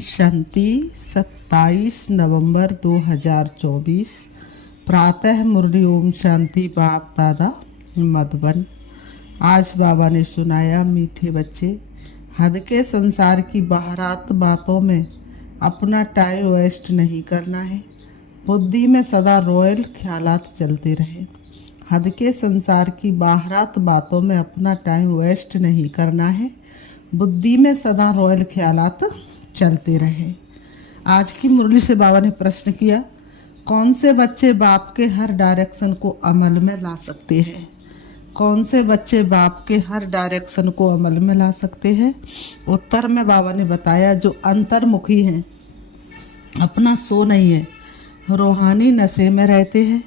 शांति 27 नवंबर 2024 प्रातः मुरली ओम शांति बाप दादा मधुबन। आज बाबा ने सुनाया, मीठे बच्चे, हद के संसार की बाहरात बातों में अपना टाइम वेस्ट नहीं करना है। बुद्धि में सदा रॉयल ख्यालात चलते रहे। हद के संसार की बाहरात बातों में अपना टाइम वेस्ट नहीं करना है। बुद्धि में सदा रॉयल ख्यालात चलते रहे। आज की मुरली से बाबा ने प्रश्न किया, कौन से बच्चे बाप के हर डायरेक्शन को अमल में ला सकते हैं? कौन से बच्चे बाप के हर डायरेक्शन को अमल में ला सकते हैं? उत्तर में बाबा ने बताया, जो अंतर्मुखी हैं, अपना सो नहीं है, रूहानी नशे में रहते हैं,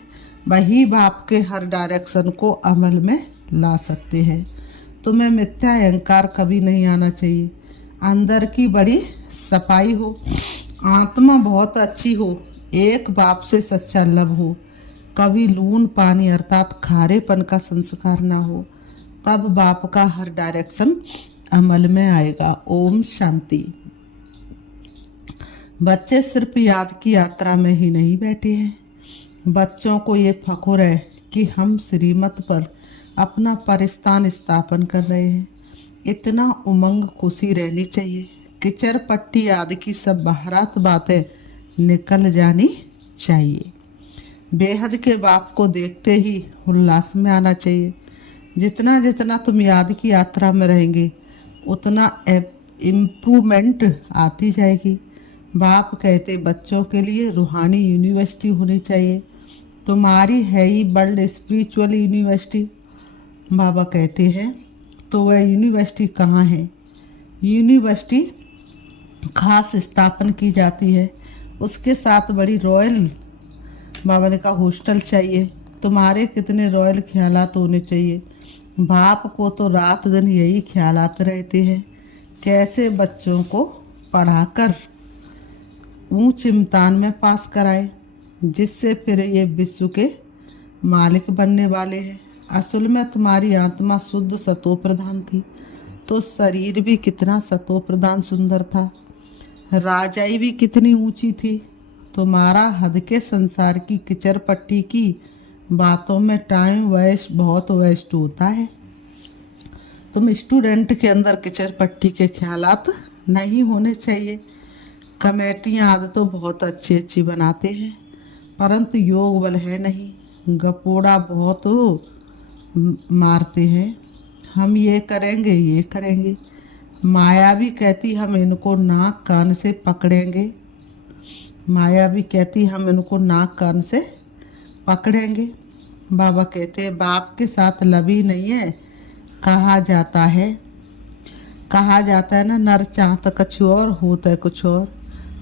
वही बाप के हर डायरेक्शन को अमल में ला सकते हैं। तुम्हें मिथ्या अहंकार कभी नहीं आना चाहिए। अंदर की बड़ी सफाई हो, आत्मा बहुत अच्छी हो, एक बाप से सच्चा लव हो, कभी लून पानी अर्थात खारेपन का संस्कार ना हो, तब बाप का हर डायरेक्शन अमल में आएगा। ओम शांति। बच्चे सिर्फ याद की यात्रा में ही नहीं बैठे हैं। बच्चों को ये फख्र है कि हम श्रीमत पर अपना परिस्थान स्थापन कर रहे हैं। इतना उमंग खुशी रहनी चाहिए। किचर पट्टी आदि की सब बाहरात बातें निकल जानी चाहिए। बेहद के बाप को देखते ही उल्लास में आना चाहिए। जितना जितना तुम याद की यात्रा में रहेंगे, उतना इम्प्रूवमेंट आती जाएगी। बाप कहते बच्चों के लिए रूहानी यूनिवर्सिटी होनी चाहिए। तुम्हारी है ही वर्ल्ड स्पिरिचुअल यूनिवर्सिटी। बाबा कहते हैं, तो वह यूनिवर्सिटी कहाँ है? यूनिवर्सिटी खास स्थापन की जाती है, उसके साथ बड़ी रॉयल, बाबा ने कहा, हॉस्टल चाहिए। तुम्हारे कितने रॉयल ख्यालात होने चाहिए। बाप को तो रात दिन यही ख्यालात रहते हैं, कैसे बच्चों को पढ़ाकर ऊंच इम्तिहान में पास कराए, जिससे फिर ये विश्व के मालिक बनने वाले हैं। असल में तुम्हारी आत्मा शुद्ध सतो प्रधान थी, तो शरीर भी कितना सतो प्रधान सुंदर था, राजाई भी कितनी ऊंची थी। तुम्हारा हद के संसार की किचर पट्टी की बातों में टाइम वेस्ट बहुत वेस्ट होता है। तुम स्टूडेंट के अंदर किचर पट्टी के ख्यालात नहीं होने चाहिए। कमेटियाँ आदतों बहुत अच्छी अच्छी बनाते हैं, परंतु योग बल है नहीं। गपोड़ा बहुत मारते हैं, हम ये करेंगे ये करेंगे। माया भी कहती हम इनको नाक कान से पकड़ेंगे। माया भी कहती हम इनको नाक कान से पकड़ेंगे। बाबा कहते हैं, बाप के साथ लवी नहीं है। कहा जाता है ना, नर चाहता कुछ और होता है कुछ और।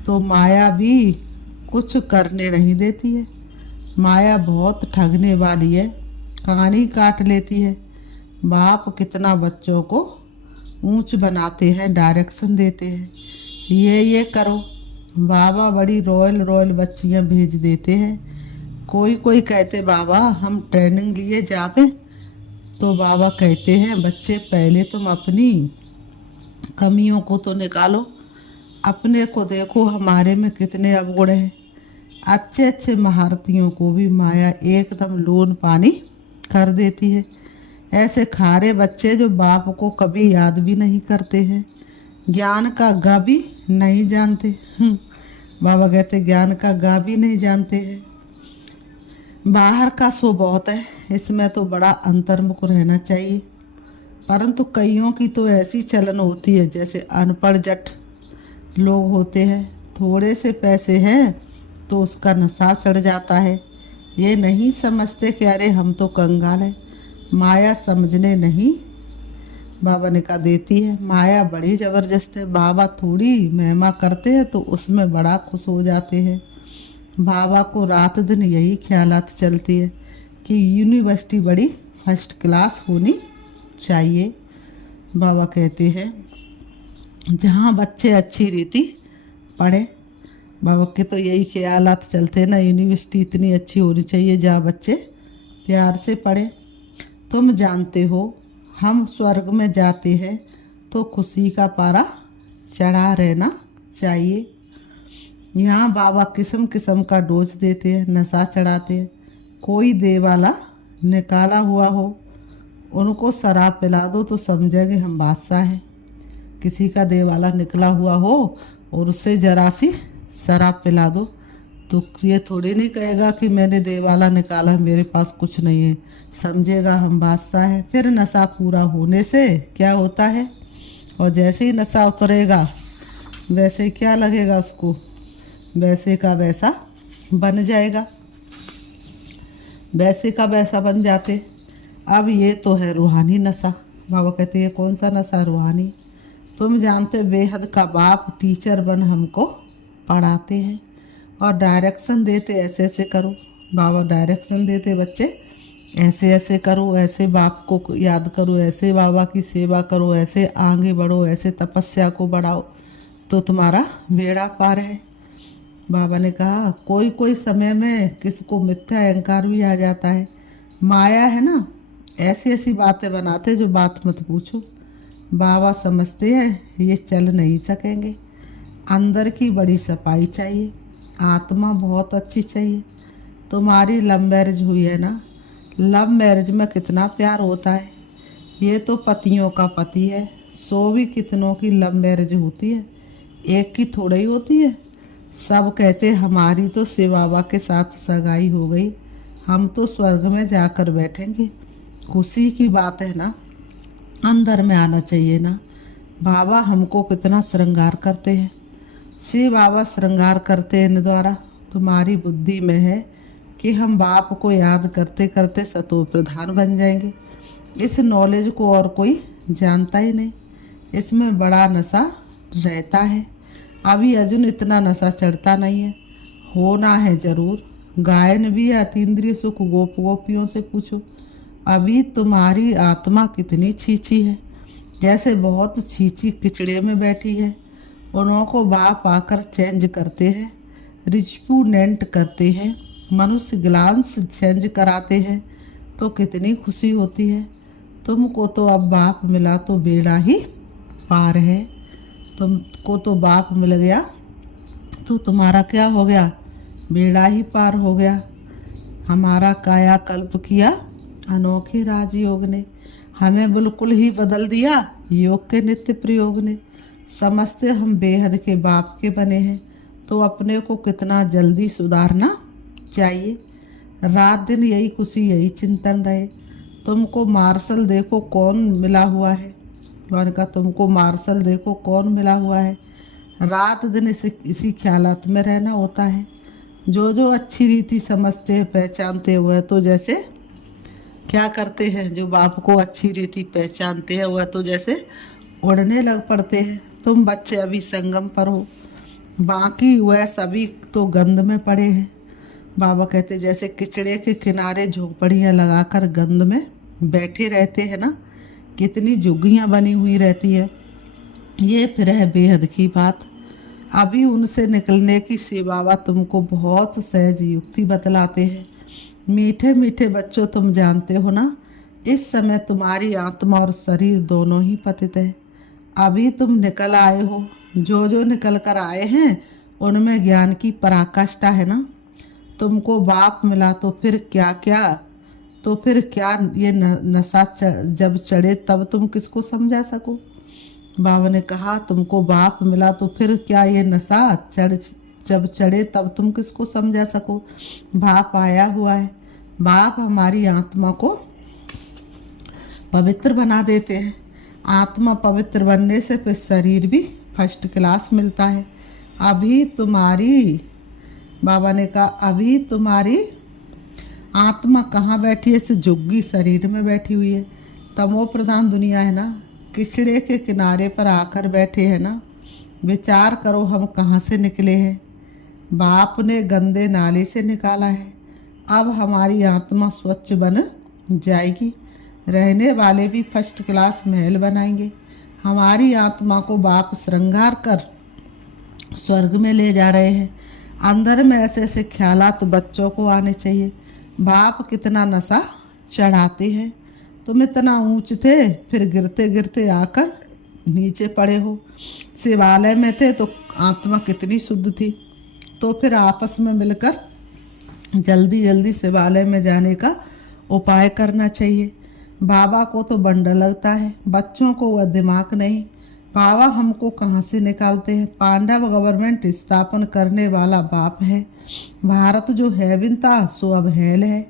तो माया भी कुछ करने नहीं देती है। माया बहुत ठगने वाली है, कहानी काट लेती है। बाप कितना बच्चों को ऊंच बनाते हैं, डायरेक्शन देते हैं, ये करो। बाबा बड़ी रॉयल बच्चियां भेज देते हैं। कोई कहते, बाबा हम ट्रेनिंग लिए जावे। तो बाबा कहते हैं, बच्चे पहले तुम अपनी कमियों को तो निकालो, अपने को देखो हमारे में कितने अवगुण हैं। अच्छे अच्छे महारथियों को भी माया एकदम लून पानी कर देती है। ऐसे खारे बच्चे जो बाप को कभी याद भी नहीं करते हैं, ज्ञान का गा भी नहीं जानते। बाबा कहते ज्ञान का गा भी नहीं जानते हैं। बाहर का सो बहुत है, इसमें तो बड़ा अंतर्मुख रहना चाहिए। परंतु कईयों की तो ऐसी चलन होती है, जैसे अनपढ़ जट लोग होते हैं। थोड़े से पैसे हैं तो उसका नशा चढ़ जाता है। ये नहीं समझते कि अरे हम तो कंगाल हैं। माया समझने नहीं, बाबा ने कहा, देती है। माया बड़ी ज़बरदस्त है। बाबा थोड़ी महिमा करते हैं तो उसमें बड़ा खुश हो जाते हैं। बाबा को रात दिन यही ख्यालात चलती है कि यूनिवर्सिटी बड़ी फर्स्ट क्लास होनी चाहिए। बाबा कहते हैं, जहाँ बच्चे अच्छी रीति पढ़े। बाबा के तो यही ख्यालात चलते हैं ना, यूनिवर्सिटी इतनी अच्छी होनी चाहिए जहाँ बच्चे प्यार से पढ़े। तुम जानते हो, हम स्वर्ग में जाते हैं तो खुशी का पारा चढ़ा रहना चाहिए। यहाँ बाबा किस्म किस्म का डोज देते हैं, नशा चढ़ाते हैं। कोई देवाला निकाला हुआ हो, उनको शराब पिला दो तो समझेंगे हम बादशाह हैं। किसी का देवाला निकला हुआ हो और उससे जरा सी शराब पिला दो तो ये थोड़ी नहीं कहेगा कि मैंने देवाला निकाला, मेरे पास कुछ नहीं है, समझेगा हम बादशाह हैं। फिर नशा पूरा होने से क्या होता है, और जैसे ही नशा उतरेगा वैसे क्या लगेगा उसको, वैसे का वैसा बन जाएगा, वैसे का वैसा बन जाते। अब ये तो है रूहानी नशा। बाबा कहते हैं कौन सा नशा, रूहानी। तुम जानते बेहद का बाप टीचर बन हमको पढ़ाते हैं और डायरेक्शन देते, ऐसे ऐसे करो। बाबा डायरेक्शन देते, बच्चे ऐसे ऐसे करो, ऐसे बाप को याद करो, ऐसे बाबा की सेवा करो, ऐसे आगे बढ़ो, ऐसे तपस्या को बढ़ाओ तो तुम्हारा बेड़ा पार है। बाबा ने कहा कोई कोई समय में किसको मिथ्या अहंकार भी आ जाता है, माया है ना, ऐसी ऐसी बातें बनाते जो बात मत पूछो। बाबा समझते हैं ये चल नहीं सकेंगे। अंदर की बड़ी सफाई चाहिए, आत्मा बहुत अच्छी चाहिए। तुम्हारी लव मैरिज हुई है ना, लव मैरिज में कितना प्यार होता है। ये तो पतियों का पति है, 100 भी कितनों की लव मैरिज होती है, एक की थोड़ा ही होती है। सब कहते हमारी तो शिव बाबा के साथ सगाई हो गई, हम तो स्वर्ग में जाकर बैठेंगे। खुशी की बात है ना, अंदर में आना चाहिए ना। बाबा हमको कितना श्रृंगार करते हैं, शिव बाबा श्रृंगार करते हैं इन द्वारा। तुम्हारी बुद्धि में है कि हम बाप को याद करते करते सतो प्रधान बन जाएंगे। इस नॉलेज को और कोई जानता ही नहीं, इसमें बड़ा नशा रहता है। अभी अर्जुन इतना नशा चढ़ता नहीं है, होना है जरूर। गायन भी है, अतीन्द्रिय सुख गोप गोपियों से पूछो। अभी तुम्हारी आत्मा कितनी छीछी है, जैसे बहुत छीछी किचड़े में बैठी है। उनको बाप आकर चेंज करते हैं, रिजपुनेंट करते हैं, मनुष्य ग्लांस चेंज कराते हैं तो कितनी खुशी होती है। तुमको तो अब बाप मिला तो बेड़ा ही पार है। तुमको तो बाप मिल गया तो तुम्हारा क्या हो गया, बेड़ा ही पार हो गया। हमारा कायाकल्प किया अनोखे राजयोग ने, हमें बिल्कुल ही बदल दिया योग के नित्य प्रयोग ने। समझते हम बेहद के बाप के बने हैं तो अपने को कितना जल्दी सुधारना चाहिए। रात दिन यही खुशी यही चिंतन रहे। तुमको मार्शल देखो कौन मिला हुआ है, भगवान का तुमको मार्शल देखो कौन मिला हुआ है। रात दिन इसी ख्यालात में रहना होता है। जो जो अच्छी रीति समझते हैं पहचानते हुए तो जैसे क्या करते हैं, जो बाप को अच्छी रीति पहचानते हैं वह तो जैसे उड़ने लग पड़ते हैं। तुम बच्चे अभी संगम पर हो, बाकी वह सभी तो गंध में पड़े हैं। बाबा कहते जैसे किचड़े के किनारे झोपड़ियाँ लगाकर गंध में बैठे रहते हैं ना, कितनी झुग्गियाँ बनी हुई रहती है। ये फिर है बेहद की बात। अभी उनसे निकलने की सेवा तुमको बहुत सहज युक्ति बतलाते हैं। मीठे मीठे बच्चों, तुम जानते हो ना, इस समय तुम्हारी आत्मा और शरीर दोनों ही पतित है। अभी तुम निकल आए हो, जो जो निकल कर आए हैं उनमें ज्ञान की पराकाष्ठा है ना। तुमको बाप मिला तो फिर क्या क्या, तो फिर क्या ये नशा जब चढ़े तब तुम किसको समझा सको। बाबा ने कहा तुमको बाप मिला तो फिर क्या ये नशा जब चढ़े तब तुम किसको समझा सको। बाप आया हुआ है, बाप हमारी आत्मा को पवित्र बना देते हैं। आत्मा पवित्र बनने से फिर शरीर भी फर्स्ट क्लास मिलता है। अभी तुम्हारी, बाबा ने कहा अभी तुम्हारी आत्मा कहाँ बैठी है, इस झुग्गी शरीर में बैठी हुई है। तमो प्रधान दुनिया है ना, किचड़े के किनारे पर आकर बैठे हैं ना। विचार करो हम कहाँ से निकले हैं। बाप ने गंदे नाले से निकाला है, अब हमारी आत्मा स्वच्छ बन जाएगी। रहने वाले भी फर्स्ट क्लास महल बनाएंगे। हमारी आत्मा को बाप श्रृंगार कर स्वर्ग में ले जा रहे हैं। अंदर में ऐसे ऐसे ख्यालात बच्चों को आने चाहिए। बाप कितना नशा चढ़ाते हैं। तुम इतना ऊंच थे, फिर गिरते गिरते आकर नीचे पड़े हो। शिवालय में थे तो आत्मा कितनी शुद्ध थी, तो फिर आपस में मिलकर जल्दी जल्दी शिवालय में जाने का उपाय करना चाहिए। बाबा को तो बंडर लगता है, बच्चों को वह दिमाग नहीं। बाबा हमको कहाँ से निकालते हैं। पांडव गवर्नमेंट स्थापन करने वाला बाप है। भारत जो हैविन था सो अब हेल है।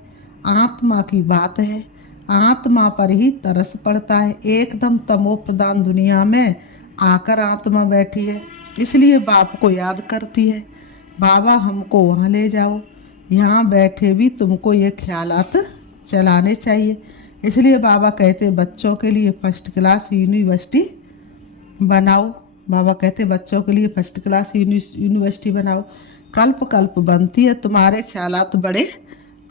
आत्मा की बात है, आत्मा पर ही तरस पड़ता है। एकदम तमो प्रधान दुनिया में आकर आत्मा बैठी है, इसलिए बाप को याद करती है। बाबा हमको वहाँ ले जाओ। यहाँ बैठे भी तुमको ये ख्यालात चलाने चाहिए। इसलिए बाबा कहते बच्चों के लिए फर्स्ट क्लास यूनिवर्सिटी बनाओ। बाबा कहते बच्चों के लिए फर्स्ट क्लास यूनिवर्सिटी बनाओ। कल्प कल्प बनती है। तुम्हारे ख्यालात बड़े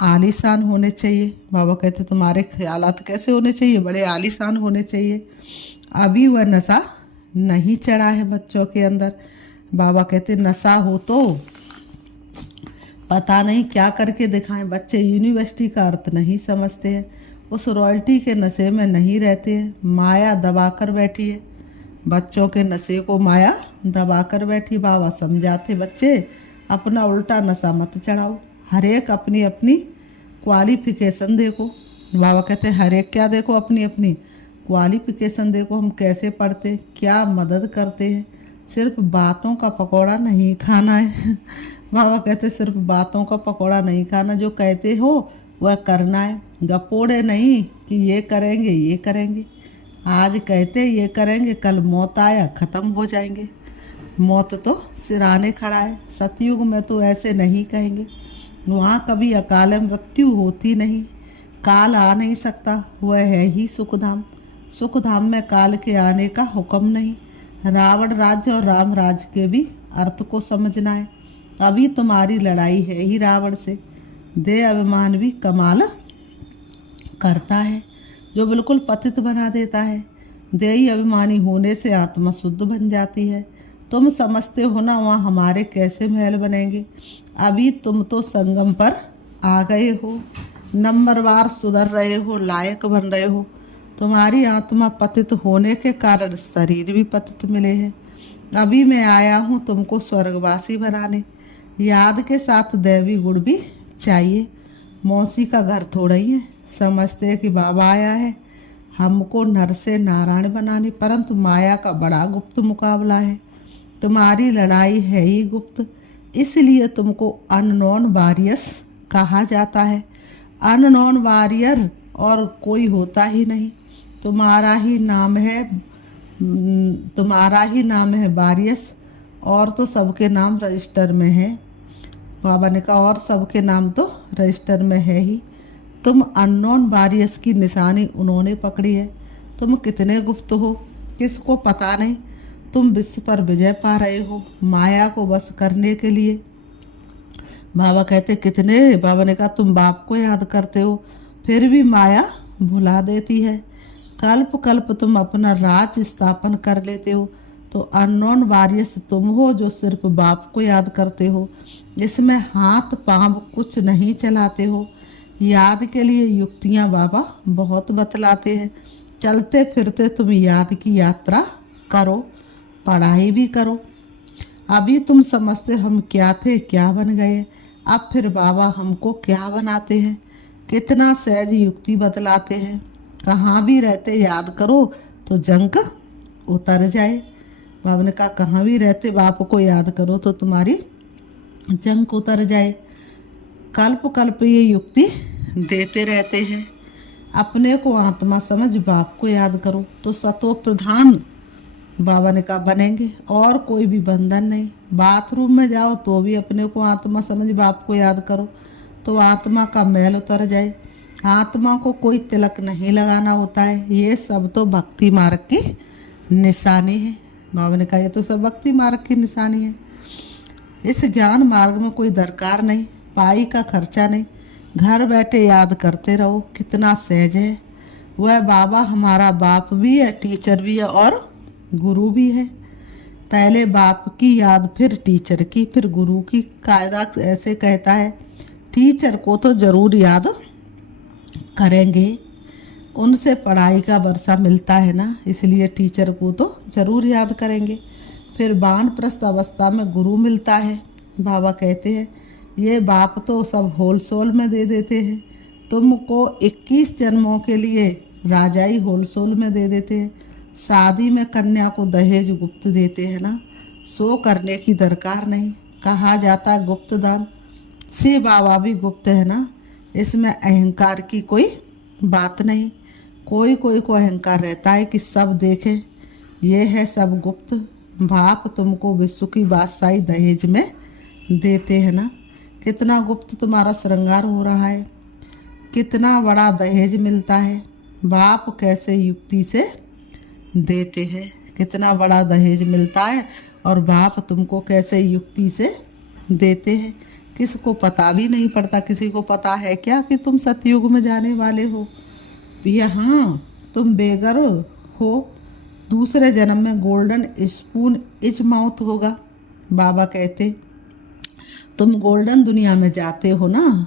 आलीशान होने चाहिए। बाबा कहते तुम्हारे ख्यालात कैसे होने चाहिए, बड़े आलीशान होने चाहिए। अभी वह नशा नहीं चढ़ा है बच्चों के अंदर। बाबा कहते नशा हो तो पता नहीं क्या करके दिखाएं। बच्चे यूनिवर्सिटी का अर्थ नहीं समझते हैं, उस रॉयल्टी के नशे में नहीं रहते हैं। माया दबा कर बैठी है, बच्चों के नशे को माया दबा कर बैठी। बाबा समझाते बच्चे अपना उल्टा नशा मत चढ़ाओ, हर एक अपनी अपनी क्वालिफिकेशन देखो। बाबा कहते हर एक क्या देखो, अपनी अपनी क्वालिफिकेशन देखो। हम कैसे पढ़ते, क्या मदद करते हैं। सिर्फ बातों का पकौड़ा नहीं खाना है। बाबा कहते सिर्फ बातों का पकौड़ा नहीं खाना, जो कहते हो वह करना है। गपोड़े नहीं कि ये करेंगे ये करेंगे। आज कहते ये करेंगे, कल मौत आया ख़त्म हो जाएंगे। मौत तो सिराने खड़ा है। सतयुग में तो ऐसे नहीं कहेंगे, वहाँ कभी अकाल मृत्यु होती नहीं, काल आ नहीं सकता। वह है ही सुखधाम। सुखधाम में काल के आने का हुक्म नहीं। रावण राज्य और राम राज्य के भी अर्थ को समझना है। अभी तुम्हारी लड़ाई है ही रावण से। दे अभिमान भी कमाल करता है, जो बिल्कुल पतित बना देता है। देही अभिमानी होने से आत्मा शुद्ध बन जाती है। तुम समझते हो ना वहाँ हमारे कैसे महल बनेंगे। अभी तुम तो संगम पर आ गए हो, नंबरवार सुधर रहे हो, लायक बन रहे हो। तुम्हारी आत्मा पतित होने के कारण शरीर भी पतित मिले हैं। अभी मैं आया हूँ तुमको स्वर्गवासी बनाने। याद के साथ दैवी गुण भी चाहिए। मौसी का घर थोड़ा ही है। समझते हैं कि बाबा आया है हमको नर से नारायण बनाने, परंतु माया का बड़ा गुप्त मुकाबला है। तुम्हारी लड़ाई है ही गुप्त, इसलिए तुमको अननोन वॉरियर्स कहा जाता है। अननोन वॉरियर और कोई होता ही नहीं। तुम्हारा ही नाम है वॉरियर्स, और तो सबके नाम रजिस्टर में है। बाबा ने कहा और सबके नाम तो रजिस्टर में है ही। तुम अननोन वॉरियर्स की निशानी उन्होंने पकड़ी है। तुम कितने गुप्त हो किसको पता नहीं। तुम विश्व पर विजय पा रहे हो माया को बस करने के लिए। बाबा कहते कितने। बाबा ने कहा तुम बाप को याद करते हो फिर भी माया भुला देती है। कल्प कल्प तुम अपना राज स्थापन कर लेते हो, तो अननोन वॉरियर्स तुम हो जो सिर्फ बाप को याद करते हो। इसमें हाथ पांव कुछ नहीं चलाते हो। याद के लिए युक्तियाँ बाबा बहुत बतलाते हैं। चलते फिरते तुम याद की यात्रा करो, पढ़ाई भी करो। अभी तुम समझते हम क्या थे क्या बन गए, अब फिर बाबा हमको क्या बनाते हैं। कितना सहज युक्ति बतलाते हैं। कहाँ भी रहते याद करो तो जंक उतर जाए। बाबा ने कहा कहाँ भी रहते बाप को याद करो तो तुम्हारी जंक उतर जाए। कल्प कल्प ये युक्ति देते रहते हैं। अपने को आत्मा समझ बाप को याद करो तो सतो प्रधान बाबा ने कहा बनेंगे, और कोई भी बंधन नहीं। बाथरूम में जाओ तो भी अपने को आत्मा समझ बाप को याद करो तो आत्मा का मैल उतर जाए। आत्मा को कोई तिलक नहीं लगाना होता है। ये सब तो भक्ति मार्ग की निशानी है। बाबा ने कहा ये तो सब भक्ति मार्ग की निशानी है। इस ज्ञान मार्ग में कोई दरकार नहीं, पाई का खर्चा नहीं। घर बैठे याद करते रहो, कितना सहज है। वह बाबा हमारा बाप भी है, टीचर भी है और गुरु भी है। पहले बाप की याद, फिर टीचर की, फिर गुरु की। कायदा ऐसे कहता है टीचर को तो जरूर याद करेंगे। उनसे पढ़ाई का वर्षा मिलता है ना, इसलिए टीचर को तो जरूर याद करेंगे। फिर वानप्रस्थ अवस्था में गुरु मिलता है। बाबा कहते हैं ये बाप तो सब होलसेल में दे देते हैं, तुमको 21 जन्मों के लिए राजाई होलसेल में दे देते हैं। शादी में कन्या को दहेज गुप्त देते हैं ना, सो करने की दरकार नहीं। कहा जाता गुप्त दान, से बाबा भी गुप्त है ना, इसमें अहंकार की कोई बात नहीं। कोई कोई को अहंकार रहता है कि सब देखे, ये है सब गुप्त। बाप तुमको विश्व की बादशाही दहेज में देते हैं ना, कितना गुप्त तुम्हारा श्रृंगार हो रहा है, कितना बड़ा दहेज मिलता है। बाप कैसे युक्ति से देते हैं, कितना बड़ा दहेज मिलता है और बाप तुमको कैसे युक्ति से देते हैं। किसको पता भी नहीं पड़ता, किसी को पता है क्या कि तुम सतयुग में जाने वाले हो। यहाँ तुम बेगर हो, दूसरे जन्म में गोल्डन स्पून इज माउथ होगा। बाबा कहते तुम गोल्डन दुनिया में जाते हो ना,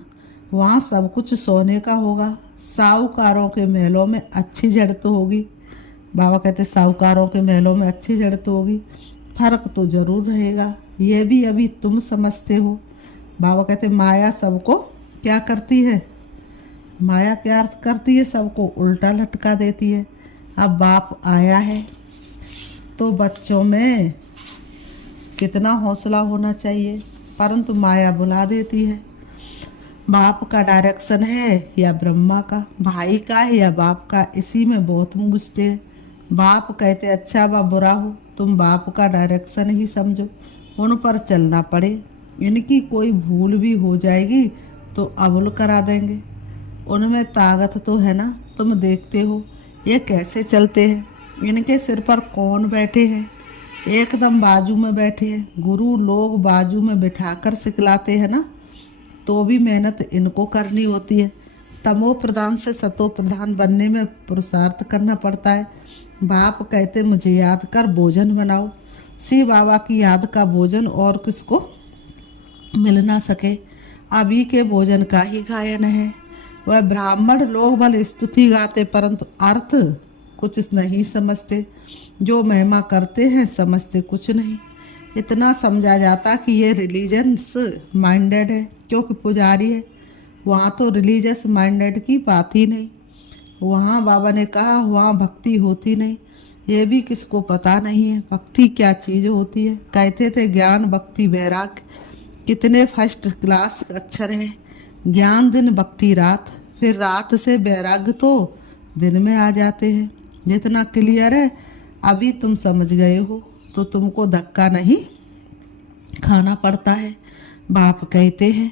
वहाँ सब कुछ सोने का होगा। साहूकारों के महलों में अच्छी जड़त होगी। बाबा कहते साहूकारों के महलों में अच्छी जड़त होगी, फर्क तो जरूर रहेगा, ये भी अभी तुम समझते हो। बाबा कहते माया सबको क्या करती है, माया क्या करती है, सबको उल्टा लटका देती है। अब बाप आया है तो बच्चों में कितना हौसला होना चाहिए, परंतु माया बुला देती है। बाप का डायरेक्शन है या ब्रह्मा का, भाई का है या बाप का, इसी में बहुत गुस्से हैं। बाप कहते अच्छा व बुरा हो, तुम बाप का डायरेक्शन ही समझो, उन पर चलना पड़े। इनकी कोई भूल भी हो जाएगी तो अबुल करा देंगे। उनमें ताकत तो है ना, तुम देखते हो ये कैसे चलते हैं, इनके सिर पर कौन बैठे हैं, एकदम बाजू में बैठे हैं। गुरु लोग बाजू में बिठाकर सिखलाते हैं ना, तो भी मेहनत इनको करनी होती है। तमो प्रधान से सतो प्रधान बनने में पुरुषार्थ करना पड़ता है। बाप कहते मुझे याद कर भोजन बनाओ। शिव बाबा की याद का भोजन और किसको मिल ना सके, अभी के भोजन का ही गायन है। वह ब्राह्मण लोग भले स्तुति गाते परंतु अर्थ कुछ नहीं समझते, जो महिमा करते हैं समझते कुछ नहीं। इतना समझा जाता कि ये रिलीजियस माइंडेड है, क्योंकि पुजारी है। वहाँ तो रिलीजियस माइंडेड की बात ही नहीं। वहाँ बाबा ने कहा वहाँ भक्ति होती नहीं, ये भी किसको पता नहीं है भक्ति क्या चीज़ होती है। कहते थे ज्ञान भक्ति वैराग, कितने फर्स्ट क्लास अक्षर हैं। ज्ञान दिन भक्ति रात, फिर रात से वैराग्य तो दिन में आ जाते हैं। जितना क्लियर है अभी तुम समझ गए हो तो तुमको धक्का नहीं खाना पड़ता है। बाप कहते हैं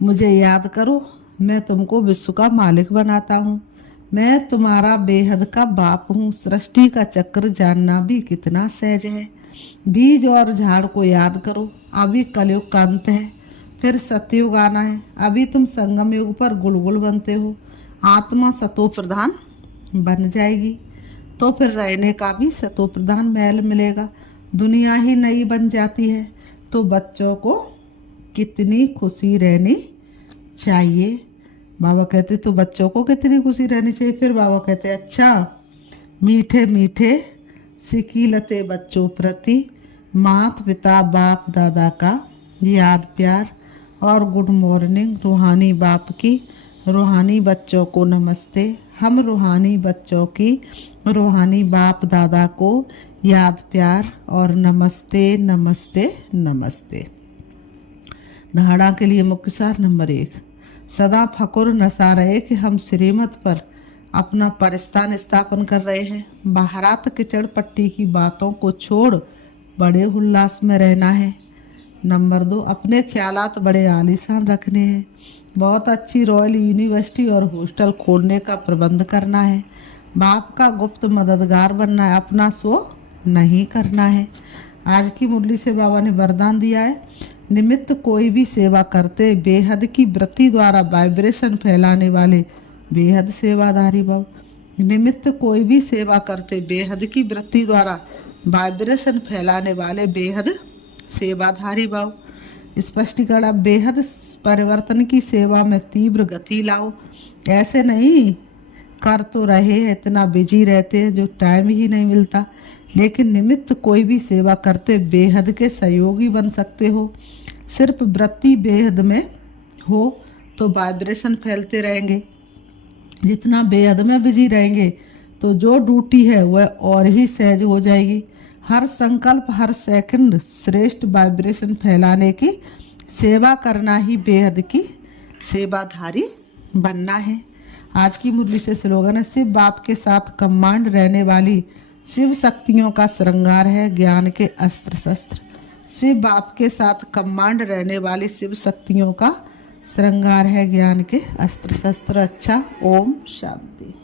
मुझे याद करो, मैं तुमको विश्व का मालिक बनाता हूँ, मैं तुम्हारा बेहद का बाप हूँ। सृष्टि का चक्र जानना भी कितना सहज है। बीज और झाड़ को याद करो, अभी कलयुग का अंत है, फिर सतयुग आना है। अभी तुम संगम युग पर गुलगुल बनते हो, आत्मा सतो प्रधान बन जाएगी तो फिर रहने का भी सतो प्रधान महल मिलेगा। दुनिया ही नई बन जाती है तो बच्चों को कितनी खुशी रहनी चाहिए। बाबा कहते तो बच्चों को कितनी खुशी रहनी चाहिए। फिर बाबा कहते अच्छा मीठे मीठे सिकीलते बच्चों प्रति माता पिता बाप दादा का याद प्यार और गुड मॉर्निंग। रूहानी बाप की रूहानी बच्चों को नमस्ते। हम रूहानी बच्चों की रूहानी बाप दादा को याद प्यार और नमस्ते नमस्ते नमस्ते। धारणा के लिए मुख्य सार नंबर 1, सदा फकुर नशा रहे कि हम श्रीमत पर अपना परिस्थान स्थापन कर रहे हैं। बाहरात किचड़ पट्टी की बातों को छोड़ बड़े उल्लास में रहना है। नंबर 2, अपने ख्यालात बड़े आलीशान रखने हैं। बहुत अच्छी रॉयल यूनिवर्सिटी और हॉस्टल खोलने का प्रबंध करना है। बाप का गुप्त मददगार बनना है, अपना सो नहीं करना है। आज की मुरली से बाबा ने वरदान दिया है, निमित्त कोई भी सेवा करते बेहद की वृत्ति द्वारा वाइब्रेशन फैलाने वाले बेहद सेवाधारी भव। निमित्त कोई भी सेवा करते बेहद की वृत्ति द्वारा वाइब्रेशन फैलाने वाले बेहद सेवाधारी भव। स्पष्टीकरण, अब बेहद परिवर्तन की सेवा में तीव्र गति लाओ। ऐसे नहीं कर तो रहे हैं, इतना बिजी रहते हैं जो टाइम ही नहीं मिलता, लेकिन निमित्त कोई भी सेवा करते बेहद के सहयोगी बन सकते हो। सिर्फ वृत्ति बेहद में हो तो वाइब्रेशन फैलते रहेंगे। जितना बेहद में बिजी रहेंगे तो जो ड्यूटी है वह और ही सहज हो जाएगी। हर संकल्प, हर सेकंड श्रेष्ठ वाइब्रेशन फैलाने की सेवा करना ही बेहद की सेवाधारी बनना है। आज की मुरली से स्लोगन है, शिव बाप के साथ कमांड रहने वाली शिव शक्तियों का श्रृंगार है ज्ञान के अस्त्र शस्त्र। शिव बाप के साथ कमांड रहने वाली शिव शक्तियों का श्रृंगार है ज्ञान के अस्त्र शस्त्र। अच्छा, ओम शांति।